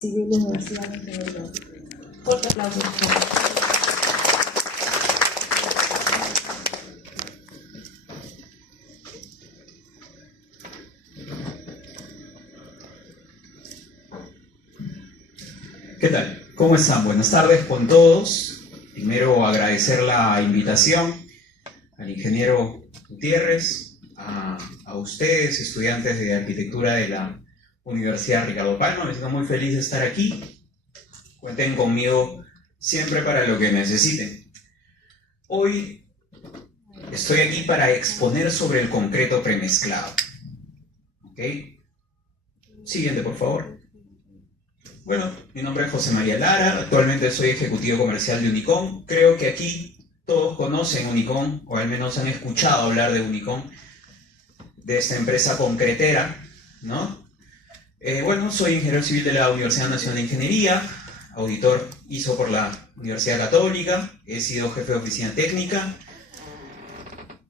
Civil Universidad de Febrero. Fuerte aplauso, por favor. ¿Qué tal? ¿Cómo están? Buenas tardes con todos. Primero agradecer la invitación al ingeniero Gutiérrez, a ustedes, estudiantes de arquitectura de la Universidad Ricardo Palma. Me siento muy feliz de estar aquí. Cuenten conmigo siempre para lo que necesiten. Hoy estoy aquí para exponer sobre el concreto premezclado. ¿Ok? Siguiente, por favor. Bueno, mi nombre es José María Lara, actualmente soy ejecutivo comercial de Unicom. Creo que aquí todos conocen Unicom, o al menos han escuchado hablar de Unicom, de esta empresa concretera, ¿no? Bueno, soy ingeniero civil de la Universidad Nacional de Ingeniería, auditor ISO por la Universidad Católica, he sido jefe de oficina técnica.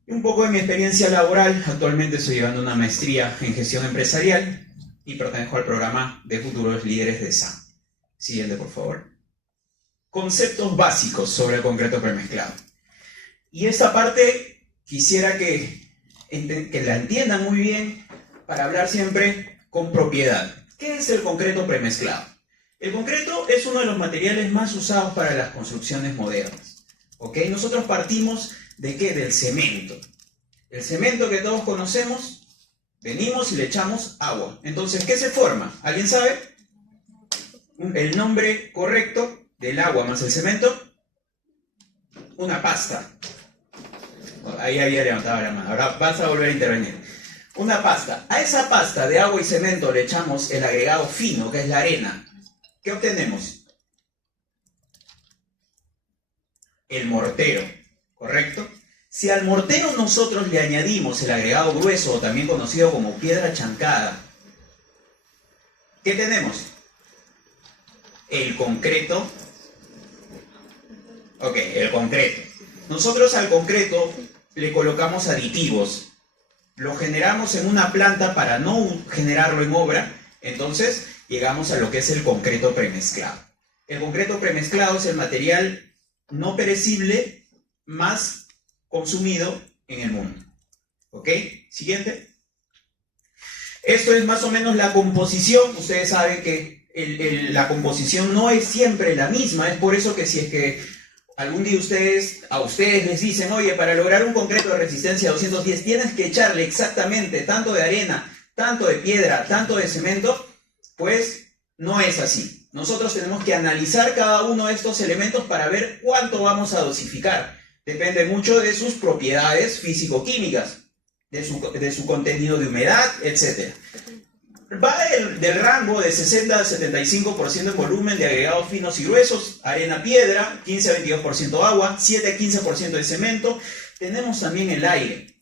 Y un poco de mi experiencia laboral, actualmente estoy llevando una maestría en gestión empresarial, y pertenezco al programa de futuros líderes de SAM. Siguiente, por favor. Conceptos básicos sobre el concreto premezclado. Y esta parte quisiera que la entiendan muy bien para hablar siempre con propiedad. ¿Qué es el concreto premezclado? El concreto es uno de los materiales más usados para las construcciones modernas. ¿Ok? Nosotros partimos ¿de qué? Del cemento. El cemento que todos conocemos. Venimos y le echamos agua. Entonces, ¿qué se forma? ¿Alguien sabe? El nombre correcto del agua más el cemento. Una pasta. Ahí había levantado la mano. Ahora vas a volver a intervenir. Una pasta. A esa pasta de agua y cemento le echamos el agregado fino, que es la arena. ¿Qué obtenemos? El mortero. ¿Correcto? Si al mortero nosotros le añadimos el agregado grueso, o también conocido como piedra chancada, ¿qué tenemos? El concreto. Ok, el concreto. Nosotros al concreto le colocamos aditivos. Lo generamos en una planta para no generarlo en obra. Entonces llegamos a lo que es el concreto premezclado. El concreto premezclado es el material no perecible más consumido en el mundo. ¿Ok? Siguiente. Esto es más o menos la composición. Ustedes saben que la composición no es siempre la misma. Es por eso que si es que algún día a ustedes les dicen, oye, para lograr un concreto de resistencia 210 tienes que echarle exactamente tanto de arena, tanto de piedra, tanto de cemento, pues no es así. Nosotros tenemos que analizar cada uno de estos elementos para ver cuánto vamos a dosificar. Depende mucho de sus propiedades físico-químicas, de su contenido de humedad, etc. Va del rango de 60 a 75% en volumen de agregados finos y gruesos, arena-piedra, 15 a 22% agua, 7 a 15% de cemento. Tenemos también el aire.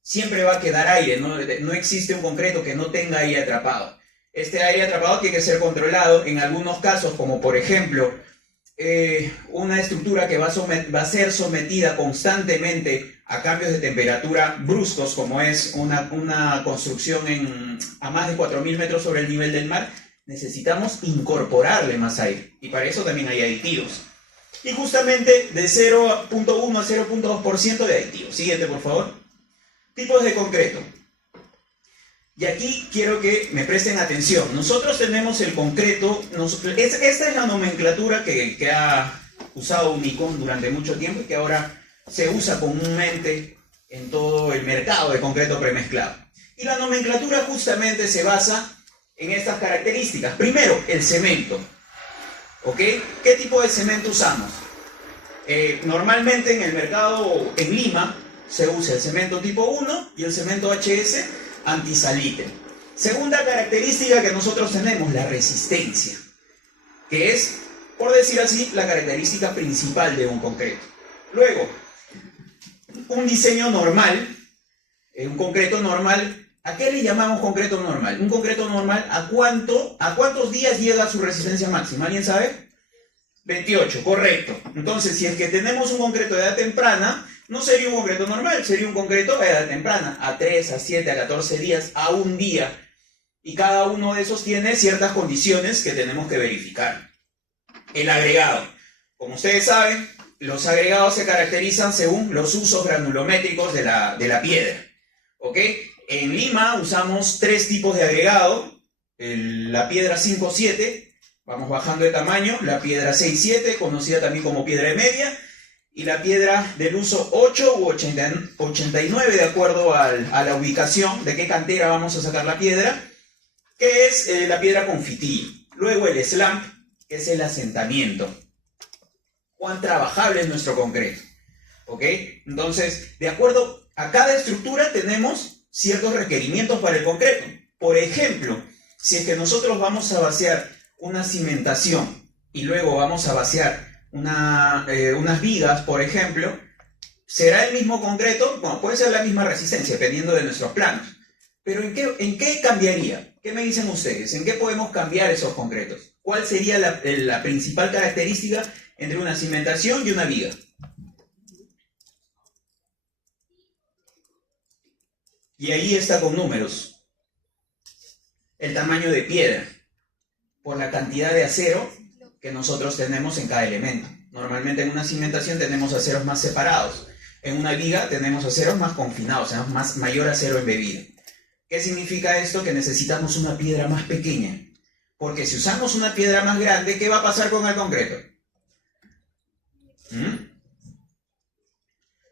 Siempre va a quedar aire, no existe un concreto que no tenga aire atrapado. Este aire atrapado tiene que ser controlado en algunos casos, como por ejemplo, una estructura que va a ser sometida constantemente a cambios de temperatura bruscos, como es una construcción a más de 4.000 metros sobre el nivel del mar, necesitamos incorporarle más aire, y para eso también hay aditivos. Y justamente de 0.1 a 0.2% de aditivos. Siguiente, por favor. Tipos de concreto. Y aquí quiero que me presten atención. Nosotros tenemos el concreto, esta es la nomenclatura que ha usado Unicom durante mucho tiempo y que ahora se usa comúnmente en todo el mercado de concreto premezclado. Y la nomenclatura justamente se basa en estas características. Primero, el cemento. ¿Ok? ¿Qué tipo de cemento usamos? Normalmente en el mercado en Lima se usa el cemento tipo 1 y el cemento HS antisalite. Segunda característica que nosotros tenemos, la resistencia, que es, por decir así, la característica principal de un concreto. Luego, un diseño normal, un concreto normal, ¿a qué le llamamos concreto normal? Un concreto normal, ¿a cuántos días llega su resistencia máxima? ¿Alguien sabe? 28, correcto. Entonces, si es que tenemos un concreto de edad temprana, no sería un concreto normal, sería un concreto de edad temprana, a 3, a 7, a 14 días, a un día. Y cada uno de esos tiene ciertas condiciones que tenemos que verificar. El agregado. Como ustedes saben, los agregados se caracterizan según los usos granulométricos de la piedra. ¿Ok? En Lima usamos 3 tipos de agregado. La piedra 5-7, vamos bajando de tamaño. La piedra 6-7, conocida también como piedra de media. Y la piedra del uso 8 u 89, de acuerdo a la ubicación de qué cantera vamos a sacar la piedra, que es la piedra confitillo. Luego el slump, que es el asentamiento. Cuán trabajable es nuestro concreto. ¿Ok? Entonces, de acuerdo a cada estructura tenemos ciertos requerimientos para el concreto. Por ejemplo, si es que nosotros vamos a vaciar una cimentación y luego vamos a vaciar unas vigas, por ejemplo, ¿será el mismo concreto? Bueno, puede ser la misma resistencia, dependiendo de nuestros planos. Pero ¿en qué cambiaría? ¿Qué me dicen ustedes? ¿En qué podemos cambiar esos concretos? ¿Cuál sería la principal característica entre una cimentación y una viga? Y ahí está con números. El tamaño de piedra, por la cantidad de acero que nosotros tenemos en cada elemento. Normalmente en una cimentación tenemos aceros más separados. En una viga tenemos aceros más confinados, tenemos mayor acero embebido. ¿Qué significa esto? Que necesitamos una piedra más pequeña. Porque si usamos una piedra más grande, ¿qué va a pasar con el concreto?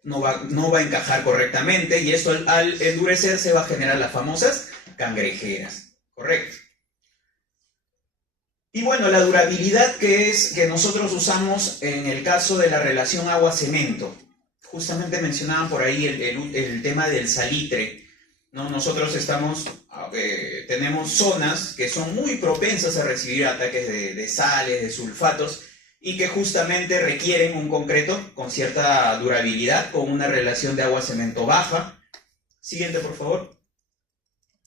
No va a encajar correctamente y esto al endurecer se va a generar las famosas cangrejeras. ¿Correcto? Y bueno, la durabilidad que nosotros usamos en el caso de la relación agua-cemento. Justamente mencionaban por ahí el tema del salitre, ¿no? Nosotros tenemos zonas que son muy propensas a recibir ataques de sales, de sulfatos, y que justamente requieren un concreto con cierta durabilidad, con una relación de agua-cemento baja. Siguiente, por favor.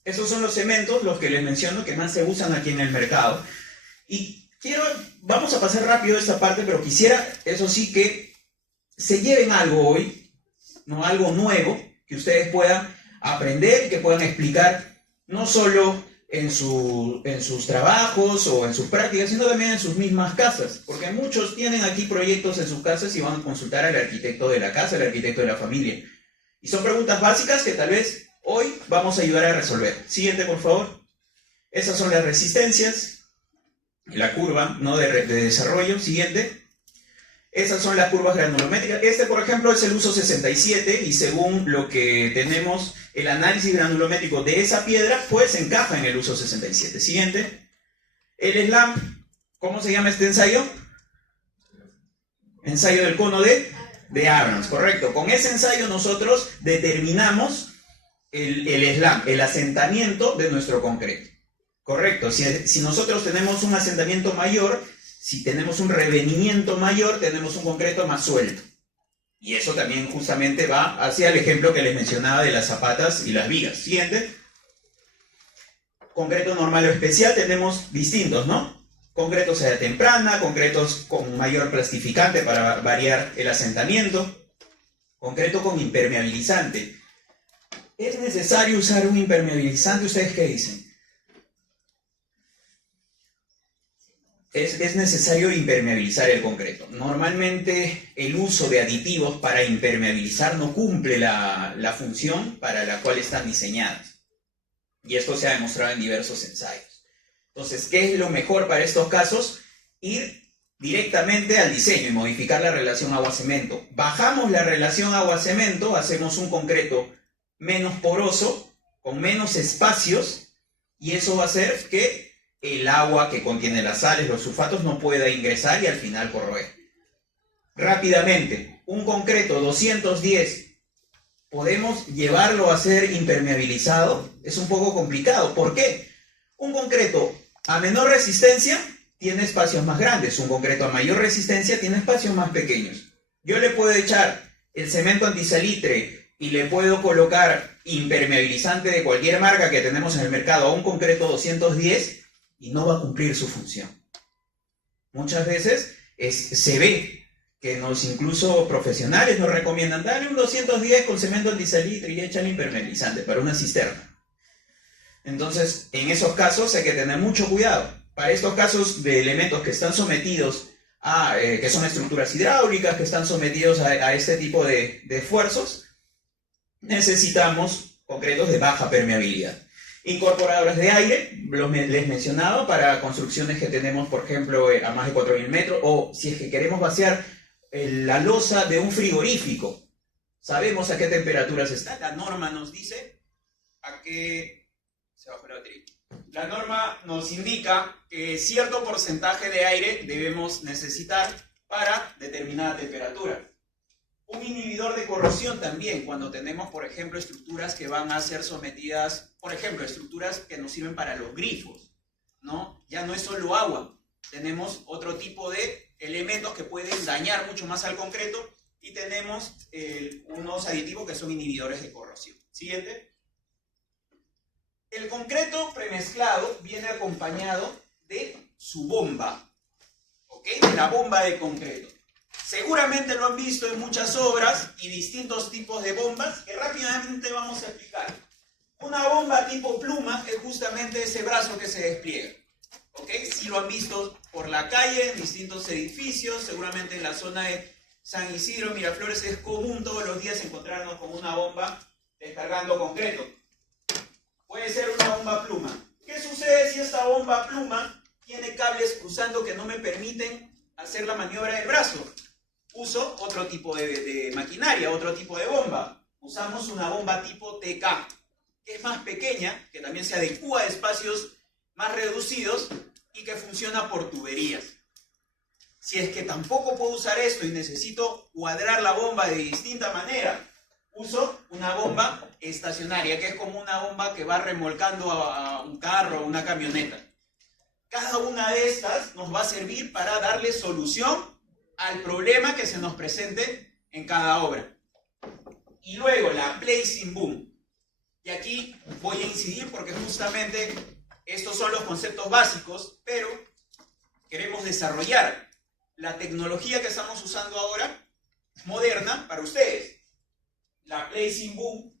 Esos son los cementos, los que les menciono, que más se usan aquí en el mercado. Y vamos a pasar rápido esta parte, pero quisiera, eso sí, que se lleven algo hoy, ¿no? Algo nuevo, que ustedes puedan aprender, que puedan explicar, no solo en sus trabajos o en sus prácticas, sino también en sus mismas casas. Porque muchos tienen aquí proyectos en sus casas y van a consultar al arquitecto de la casa, al arquitecto de la familia. Y son preguntas básicas que tal vez hoy vamos a ayudar a resolver. Siguiente, por favor. Esas son las resistencias. La curva, ¿no?, de desarrollo. Siguiente. Esas son las curvas granulométricas. Por ejemplo, es el uso 67 y según lo que tenemos, el análisis granulométrico de esa piedra, pues encaja en el uso 67. Siguiente. El SLAM. ¿Cómo se llama este ensayo? Ensayo del cono de Abrams, correcto. Con ese ensayo nosotros determinamos el SLAM, el asentamiento de nuestro concreto. Correcto, si nosotros tenemos un asentamiento mayor, si tenemos un revenimiento mayor, tenemos un concreto más suelto. Y eso también justamente va hacia el ejemplo que les mencionaba de las zapatas y las vigas. Siguiente. Concreto normal o especial tenemos distintos, ¿no? Concretos a edad temprana, concretos con mayor plastificante para variar el asentamiento, concreto con impermeabilizante. ¿Es necesario usar un impermeabilizante? ¿Ustedes qué dicen? Es necesario impermeabilizar el concreto. Normalmente el uso de aditivos para impermeabilizar no cumple la función para la cual están diseñados. Y esto se ha demostrado en diversos ensayos. Entonces, ¿qué es lo mejor para estos casos? Ir directamente al diseño y modificar la relación agua-cemento. Bajamos la relación agua-cemento, hacemos un concreto menos poroso, con menos espacios, y eso va a hacer que el agua que contiene las sales, los sulfatos, no pueda ingresar y al final corroer. Rápidamente, un concreto 210, ¿podemos llevarlo a ser impermeabilizado? Es un poco complicado. ¿Por qué? Un concreto a menor resistencia tiene espacios más grandes. Un concreto a mayor resistencia tiene espacios más pequeños. Yo le puedo echar el cemento antisalitre y le puedo colocar impermeabilizante de cualquier marca que tenemos en el mercado a un concreto 210 y no va a cumplir su función. Muchas veces se ve que incluso profesionales nos recomiendan darle un 210 con cemento antisalitre y échale impermeabilizante para una cisterna. Entonces, en esos casos hay que tener mucho cuidado. Para estos casos de elementos que están sometidos a, que son estructuras hidráulicas, que están sometidos a este tipo de esfuerzos, necesitamos concretos de baja permeabilidad. Incorporadores de aire, les mencionaba, para construcciones que tenemos, por ejemplo, a más de 4.000 metros, o si es que queremos vaciar la losa de un frigorífico. Sabemos a qué temperaturas está. La norma nos dice a qué... Se bajó la batería. La norma nos indica que cierto porcentaje de aire debemos necesitar para determinada temperatura. Un inhibidor de corrosión también, cuando tenemos, por ejemplo, estructuras que van a ser sometidas, por ejemplo, estructuras que nos sirven para los grifos, ¿no? Ya no es solo agua, tenemos otro tipo de elementos que pueden dañar mucho más al concreto y tenemos unos aditivos que son inhibidores de corrosión. Siguiente. El concreto premezclado viene acompañado de su bomba, ¿ok? De la bomba de concreto. Seguramente lo han visto en muchas obras y distintos tipos de bombas que rápidamente vamos a explicar. Una bomba tipo pluma es justamente ese brazo que se despliega. ¿Ok? Si lo han visto por la calle, en distintos edificios, seguramente en la zona de San Isidro, Miraflores, es común todos los días encontrarnos con una bomba descargando concreto. Puede ser una bomba pluma. ¿Qué sucede si esta bomba pluma tiene cables cruzando que no me permiten hacer la maniobra del brazo? Uso otro tipo de maquinaria, otro tipo de bomba. Usamos una bomba tipo TK, que es más pequeña, que también se adecúa a espacios más reducidos y que funciona por tuberías. Si es que tampoco puedo usar esto y necesito cuadrar la bomba de distinta manera, uso una bomba estacionaria, que es como una bomba que va remolcando a un carro o una camioneta. Cada una de estas nos va a servir para darle solución al problema que se nos presente en cada obra. Y luego la placing boom. Y aquí voy a incidir porque justamente estos son los conceptos básicos, pero queremos desarrollar la tecnología que estamos usando ahora, moderna, para ustedes. La placing boom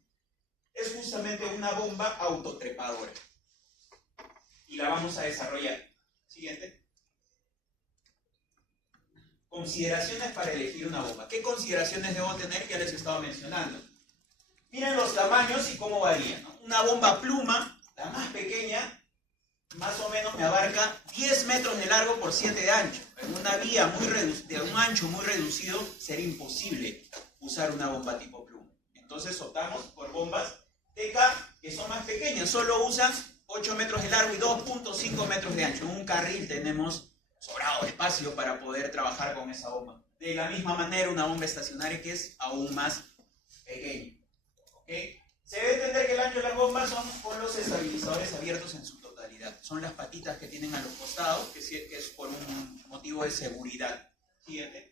es justamente una bomba autotrepadora. Y la vamos a desarrollar. Siguiente. Consideraciones para elegir una bomba. ¿Qué consideraciones debo tener? Ya les estaba mencionando. Miren los tamaños y cómo varían, ¿no? Una bomba pluma, la más pequeña, más o menos me abarca 10 metros de largo por 7 de ancho. En una vía de un ancho muy reducido sería imposible usar una bomba tipo pluma. Entonces optamos por bombas TK que son más pequeñas. Solo usan 8 metros de largo y 2.5 metros de ancho. En un carril tenemos sobrado espacio para poder trabajar con esa bomba. De la misma manera, una bomba estacionaria que es aún más pequeña. ¿Okay? Se debe entender que el ancho de las bombas son con los estabilizadores abiertos en su totalidad. Son las patitas que tienen a los costados, que es por un motivo de seguridad. Siguiente.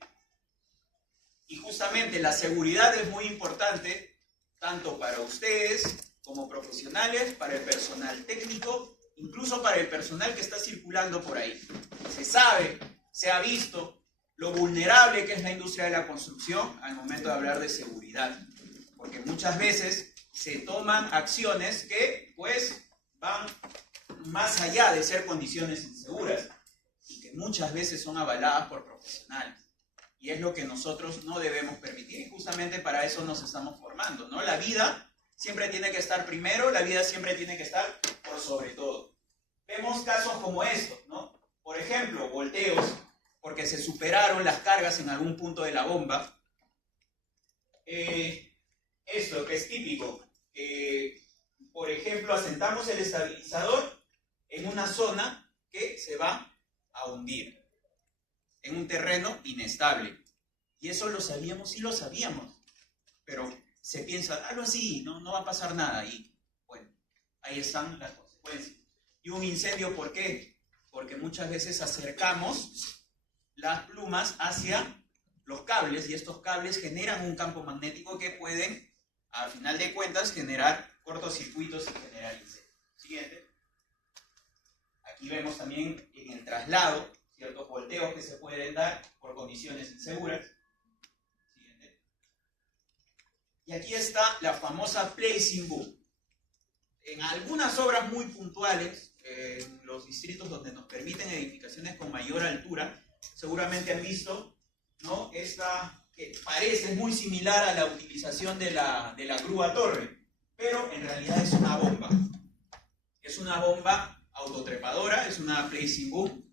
Y justamente la seguridad es muy importante, tanto para ustedes como profesionales, para el personal técnico, incluso para el personal que está circulando por ahí. Se sabe, se ha visto lo vulnerable que es la industria de la construcción al momento de hablar de seguridad. Porque muchas veces se toman acciones que, pues, van más allá de ser condiciones inseguras y que muchas veces son avaladas por profesionales. Y es lo que nosotros no debemos permitir y justamente para eso nos estamos formando, ¿no? La vida siempre tiene que estar primero, la vida siempre tiene que estar por sobre todo. Vemos casos como estos, ¿no? Por ejemplo, volteos, porque se superaron las cargas en algún punto de la bomba. Esto que es típico, por ejemplo, asentamos el estabilizador en una zona que se va a hundir, en un terreno inestable. Y eso lo sabíamos, sí lo sabíamos, pero se piensa, algo así, no va a pasar nada. Y bueno, ahí están las consecuencias. Y un incendio, ¿por qué? Porque muchas veces acercamos las plumas hacia los cables y estos cables generan un campo magnético que pueden, a final de cuentas, generar cortocircuitos y generar incendios. Siguiente. Aquí vemos también en el traslado ciertos volteos que se pueden dar por condiciones inseguras. Siguiente. Y aquí está la famosa placing boom. en algunas obras muy puntuales, en los distritos donde nos permiten edificaciones con mayor altura, seguramente han visto, ¿no? Esta que parece muy similar a la utilización de la grúa torre, pero en realidad es una bomba. Es una bomba autotrepadora, es una placing boom.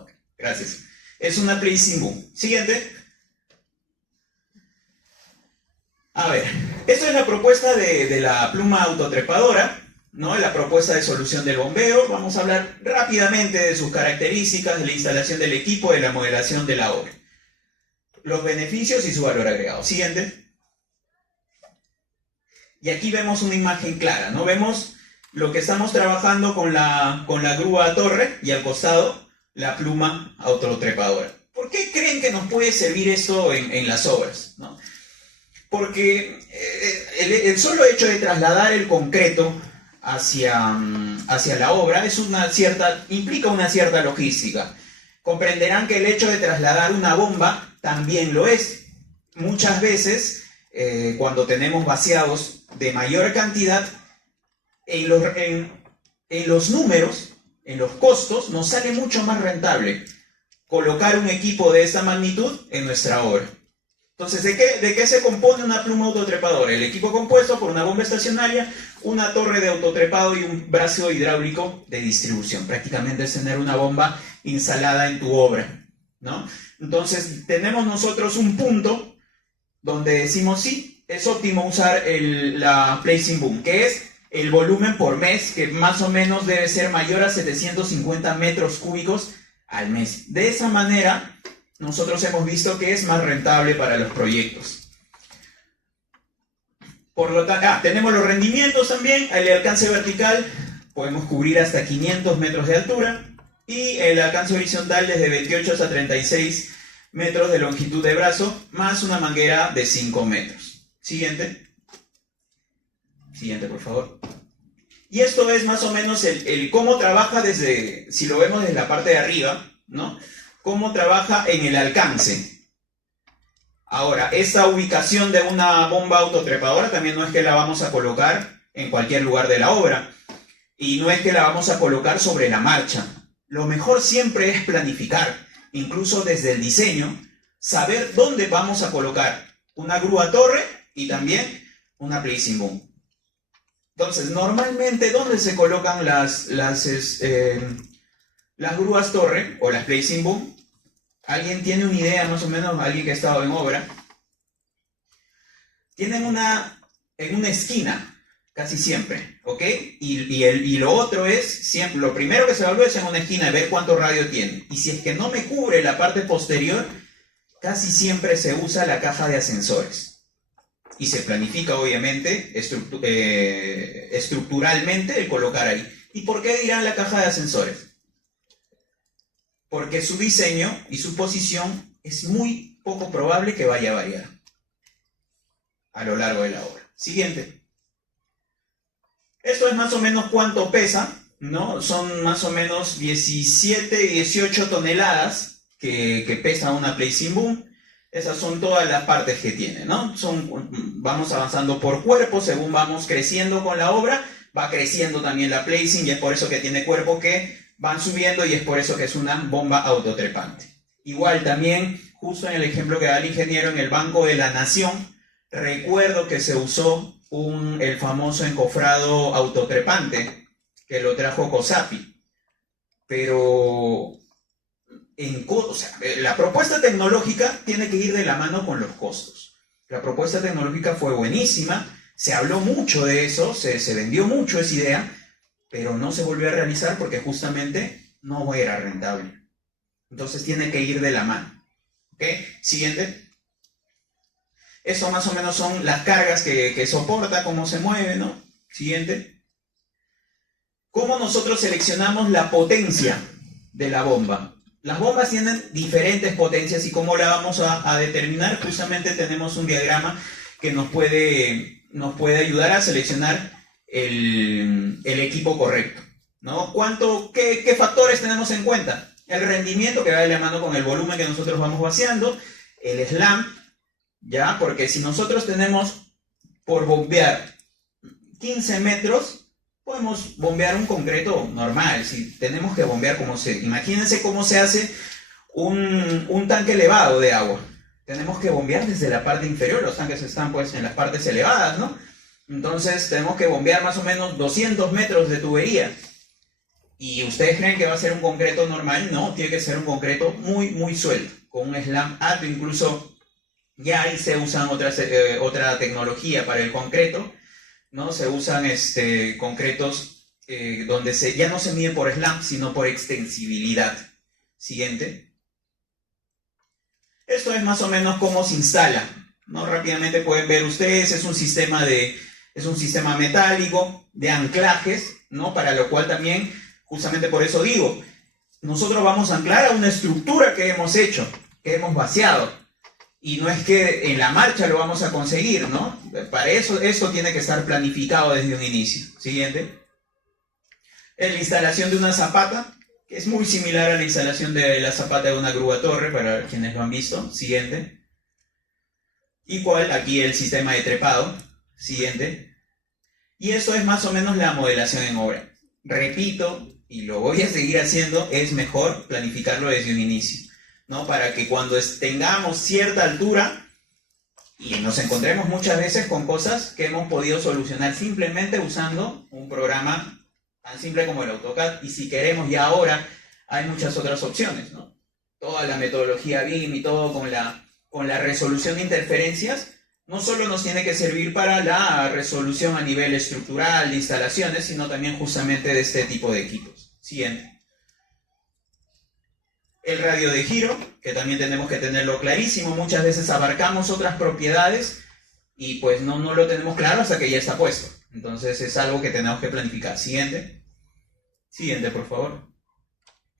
Okay, gracias. Es una placing boom. Siguiente. A ver, esta es la propuesta de la pluma autotrepadora, ¿no? La propuesta de solución del bombeo. Vamos a hablar rápidamente de sus características, de la instalación del equipo, de la modelación de la obra. Los beneficios y su valor agregado. Siguiente. Y aquí vemos una imagen clara, ¿no? Vemos lo que estamos trabajando con la grúa torre y al costado la pluma autotrepadora. ¿Por qué creen que nos puede servir esto en las obras, ¿no? Porque el solo hecho de trasladar el concreto hacia la obra implica una cierta logística. Comprenderán que el hecho de trasladar una bomba también lo es. Muchas veces, cuando tenemos vaciados de mayor cantidad, en los números, en los costos, nos sale mucho más rentable colocar un equipo de esta magnitud en nuestra obra. Entonces, ¿de qué se compone una pluma autotrepadora? El equipo compuesto por una bomba estacionaria, una torre de autotrepado y un brazo hidráulico de distribución. Prácticamente es tener una bomba instalada en tu obra, ¿no? Entonces, tenemos nosotros un punto donde decimos sí, es óptimo usar la placing boom, que es el volumen por mes, que más o menos debe ser mayor a 750 metros cúbicos al mes. De esa manera, nosotros hemos visto que es más rentable para los proyectos. Por lo tanto, tenemos los rendimientos también. El alcance vertical podemos cubrir hasta 500 metros de altura y el alcance horizontal desde 28 hasta 36 metros de longitud de brazo, más una manguera de 5 metros. Siguiente. Siguiente, por favor. Y esto es más o menos el cómo trabaja si lo vemos desde la parte de arriba, ¿no? Cómo trabaja en el alcance. Ahora, esta ubicación de una bomba autotrepadora también no es que la vamos a colocar en cualquier lugar de la obra. Y no es que la vamos a colocar sobre la marcha. Lo mejor siempre es planificar, incluso desde el diseño, saber dónde vamos a colocar una grúa torre y también una placing boom. Entonces, normalmente, ¿dónde se colocan las grúas torre o las placing boom? ¿Alguien tiene una idea más o menos? ¿Alguien que ha estado en obra? Tienen en una esquina, casi siempre, ¿ok? Y lo otro es, siempre, lo primero que se evalúa es en una esquina, ver cuánto radio tiene. Y si es que no me cubre la parte posterior, casi siempre se usa la caja de ascensores. Y se planifica, obviamente, estructuralmente el colocar ahí. ¿Y por qué dirán la caja de ascensores? Porque su diseño y su posición es muy poco probable que vaya a variar a lo largo de la obra. Siguiente. Esto es más o menos cuánto pesa, ¿no? Son más o menos 17, 18 toneladas que pesa una placing boom. Esas son todas las partes que tiene, ¿no? Vamos avanzando por cuerpo, según vamos creciendo con la obra, va creciendo también la placing y es por eso que tiene cuerpo que van subiendo y es por eso que es una bomba autotrepante. Igual también, justo en el ejemplo que da el ingeniero en el Banco de la Nación, recuerdo que se usó el famoso encofrado autotrepante que lo trajo COSAPI, pero la propuesta tecnológica tiene que ir de la mano con los costos. La propuesta tecnológica fue buenísima, se habló mucho de eso, se vendió mucho esa idea, pero no se volvió a realizar porque justamente no era rentable. Entonces tiene que ir de la mano. ¿Ok? Siguiente. Esto más o menos son las cargas que soporta, cómo se mueve, ¿no? Siguiente. ¿Cómo nosotros seleccionamos la potencia de la bomba? Las bombas tienen diferentes potencias y cómo la vamos a determinar. Justamente tenemos un diagrama que nos puede ayudar a seleccionar el equipo correcto, ¿no? ¿Qué factores tenemos en cuenta? El rendimiento, que va de la mano con el volumen que nosotros vamos vaciando, el slam, ¿ya? Porque si nosotros tenemos por bombear 15 metros, podemos bombear un concreto normal. Si tenemos que bombear imagínense cómo se hace un tanque elevado de agua. Tenemos que bombear desde la parte inferior, los tanques están pues en las partes elevadas, ¿no? Entonces tenemos que bombear más o menos 200 metros de tubería. ¿Y ustedes creen que va a ser un concreto normal? No, tiene que ser un concreto muy, muy suelto, con un slam alto. Incluso ya ahí se usan otra tecnología para el concreto, ¿no? Se usan concretos donde ya no se mide por slam, sino por extensibilidad. Siguiente. Esto es más o menos cómo se instala, ¿no? Rápidamente pueden ver ustedes, es un sistema metálico de anclajes, ¿no? Para lo cual también, justamente por eso digo, nosotros vamos a anclar a una estructura que hemos hecho, que hemos vaciado. Y no es que en la marcha lo vamos a conseguir, ¿no? Para eso, esto tiene que estar planificado desde un inicio. Siguiente. Es la instalación de una zapata, que es muy similar a la instalación de la zapata de una grúa torre, para quienes lo han visto. Siguiente. Igual, aquí el sistema de trepado. Siguiente. Y esto es más o menos la modelación en obra. Repito, y lo voy a seguir haciendo, es mejor planificarlo desde un inicio, ¿no? Para que cuando tengamos cierta altura y nos encontremos muchas veces con cosas que hemos podido solucionar simplemente usando un programa tan simple como el AutoCAD. Y si queremos ya ahora, hay muchas otras opciones, ¿no? Toda la metodología BIM y todo con la resolución de interferencias no solo nos tiene que servir para la resolución a nivel estructural de instalaciones, sino también justamente de este tipo de equipos. Siguiente. El radio de giro, que también tenemos que tenerlo clarísimo. Muchas veces abarcamos otras propiedades y pues no lo tenemos claro hasta que ya está puesto. Entonces es algo que tenemos que planificar. Siguiente. Siguiente, por favor.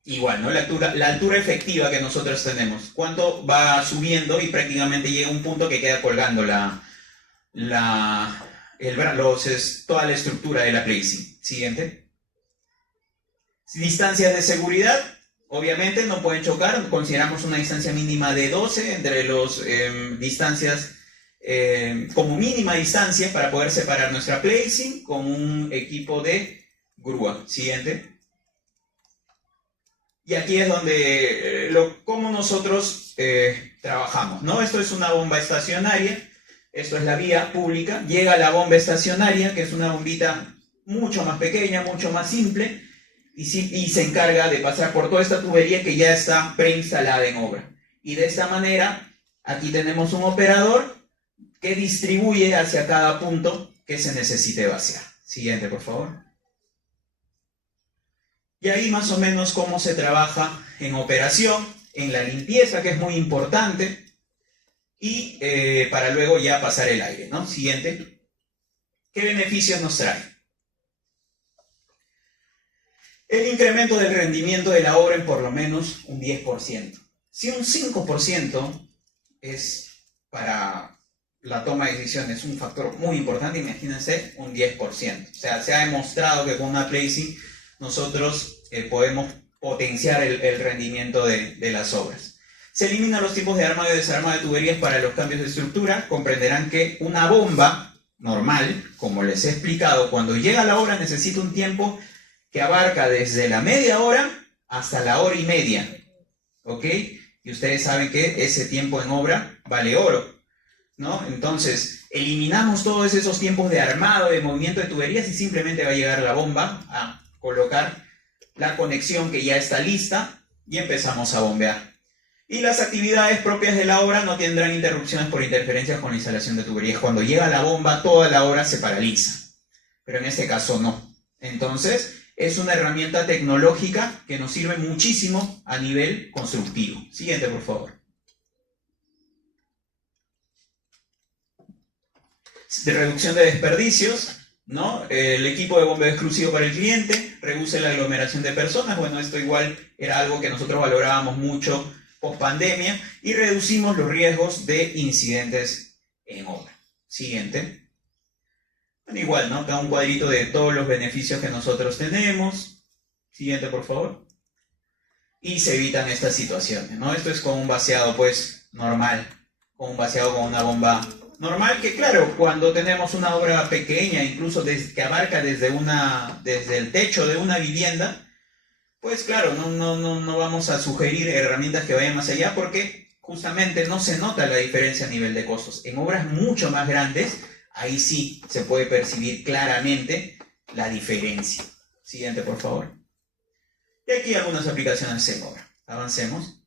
Igual, ¿no? La altura efectiva que nosotros tenemos. Cuánto va subiendo y prácticamente llega a un punto que queda colgando toda la estructura de la placing. Siguiente. Distancias de seguridad. Obviamente no pueden chocar, consideramos una distancia mínima de 12 entre las distancias, como mínima distancia para poder separar nuestra placing con un equipo de grúa. Siguiente. Y aquí es donde, cómo nosotros trabajamos, ¿no? Esto es una bomba estacionaria, esto es la vía pública, llega la bomba estacionaria, que es una bombita mucho más pequeña, mucho más simple, y se encarga de pasar por toda esta tubería que ya está preinstalada en obra. Y de esta manera, aquí tenemos un operador que distribuye hacia cada punto que se necesite vaciar. Siguiente, por favor. Y ahí más o menos cómo se trabaja en operación, en la limpieza, que es muy importante, y para luego ya pasar el aire, ¿no? Siguiente. ¿Qué beneficios nos trae? El incremento del rendimiento de la obra en por lo menos un 10%. Si un 5% es para la toma de decisiones un factor muy importante, imagínense un 10%. O sea, se ha demostrado que con una placing nosotros podemos potenciar el rendimiento de las obras. Se eliminan los tipos de armado y desarmado de tuberías para los cambios de estructura. Comprenderán que una bomba normal, como les he explicado, cuando llega a la obra necesita un tiempo que abarca desde la media hora hasta la hora y media, ¿ok? Y ustedes saben que ese tiempo en obra vale oro, ¿no? Entonces, eliminamos todos esos tiempos de armado, de movimiento de tuberías y simplemente va a llegar la bomba a colocar la conexión que ya está lista y empezamos a bombear. Y las actividades propias de la obra no tendrán interrupciones por interferencias con la instalación de tuberías. Cuando llega la bomba, toda la obra se paraliza, pero en este caso no. Entonces, es una herramienta tecnológica que nos sirve muchísimo a nivel constructivo. Siguiente, por favor. De reducción de desperdicios, ¿no? El equipo de bombeo exclusivo para el cliente, reduce la aglomeración de personas. Bueno, esto igual era algo que nosotros valorábamos mucho post pandemia y reducimos los riesgos de incidentes en obra. Siguiente. Bueno, igual, ¿no? Acá un cuadrito de todos los beneficios que nosotros tenemos. Siguiente, por favor. Y se evitan estas situaciones, ¿no? Esto es con un vaciado, pues, normal. Con un vaciado con una bomba normal que, claro, cuando tenemos una obra pequeña, incluso que abarca desde el techo de una vivienda, pues claro, no vamos a sugerir herramientas que vayan más allá porque justamente no se nota la diferencia a nivel de costos. En obras mucho más grandes, ahí sí se puede percibir claramente la diferencia. Siguiente, por favor. Y aquí algunas aplicaciones en obra. Avancemos.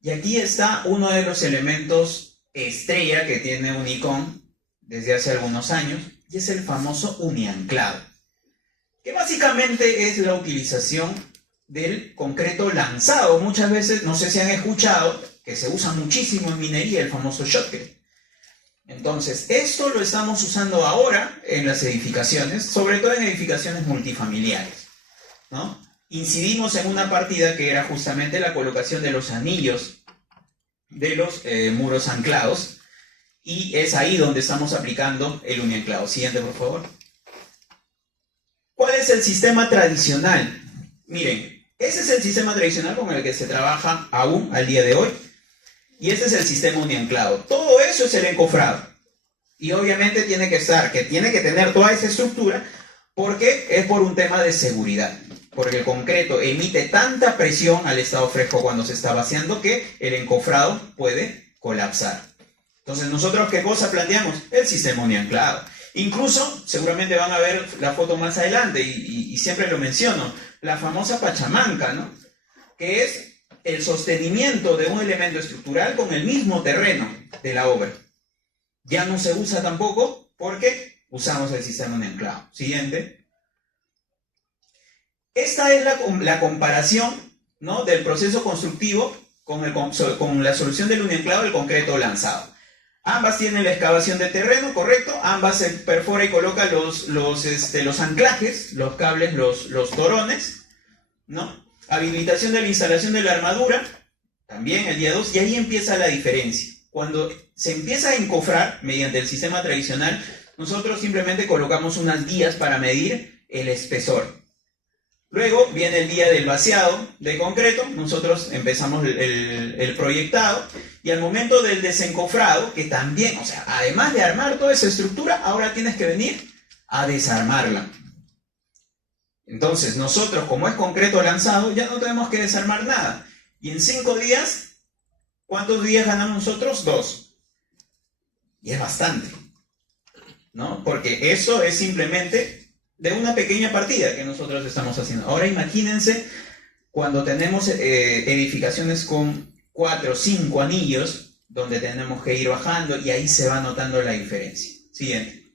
Y aquí está uno de los elementos estrella que tiene Unicom desde hace algunos años, y es el famoso unianclado, que básicamente es la utilización del concreto lanzado. Muchas veces, no sé si han escuchado, que se usa muchísimo en minería, el famoso shotcrete. Entonces, esto lo estamos usando ahora en las edificaciones, sobre todo en edificaciones multifamiliares, ¿no? Incidimos en una partida que era justamente la colocación de los anillos de los muros anclados, y es ahí donde estamos aplicando el unianclado. Siguiente, por favor. ¿Cuál es el sistema tradicional? Miren, ese es el sistema tradicional con el que se trabaja aún al día de hoy, y este es el sistema unianclado. Todo eso es el encofrado, y obviamente tiene que tener toda esa estructura, porque es por un tema de seguridad. Porque el concreto emite tanta presión al estado fresco cuando se está vaciando que el encofrado puede colapsar. Entonces, ¿nosotros qué cosa planteamos? El sistema unianclado. Incluso, seguramente van a ver la foto más adelante, y siempre lo menciono, la famosa pachamanca, ¿no? Que es el sostenimiento de un elemento estructural con el mismo terreno de la obra. Ya no se usa tampoco porque usamos el sistema unianclado. Siguiente. Esta es la comparación, ¿no?, del proceso constructivo con la solución del unianclado del concreto lanzado. Ambas tienen la excavación de terreno, correcto. Ambas se perfora y coloca los anclajes, los cables, los torones, ¿no? Habilitación de la instalación de la armadura, también el día 2, y ahí empieza la diferencia. Cuando se empieza a encofrar mediante el sistema tradicional, nosotros simplemente colocamos unas guías para medir el espesor. Luego viene el día del vaciado de concreto, nosotros empezamos el proyectado, y al momento del desencofrado, que también, o sea, además de armar toda esa estructura, ahora tienes que venir a desarmarla. Entonces, nosotros, como es concreto lanzado, ya no tenemos que desarmar nada. Y en 5 días, ¿cuántos días ganamos nosotros? 2. Y es bastante, ¿no? Porque eso es simplemente de una pequeña partida que nosotros estamos haciendo. Ahora imagínense cuando tenemos edificaciones con 4 o 5 anillos, donde tenemos que ir bajando, y ahí se va notando la diferencia. Siguiente.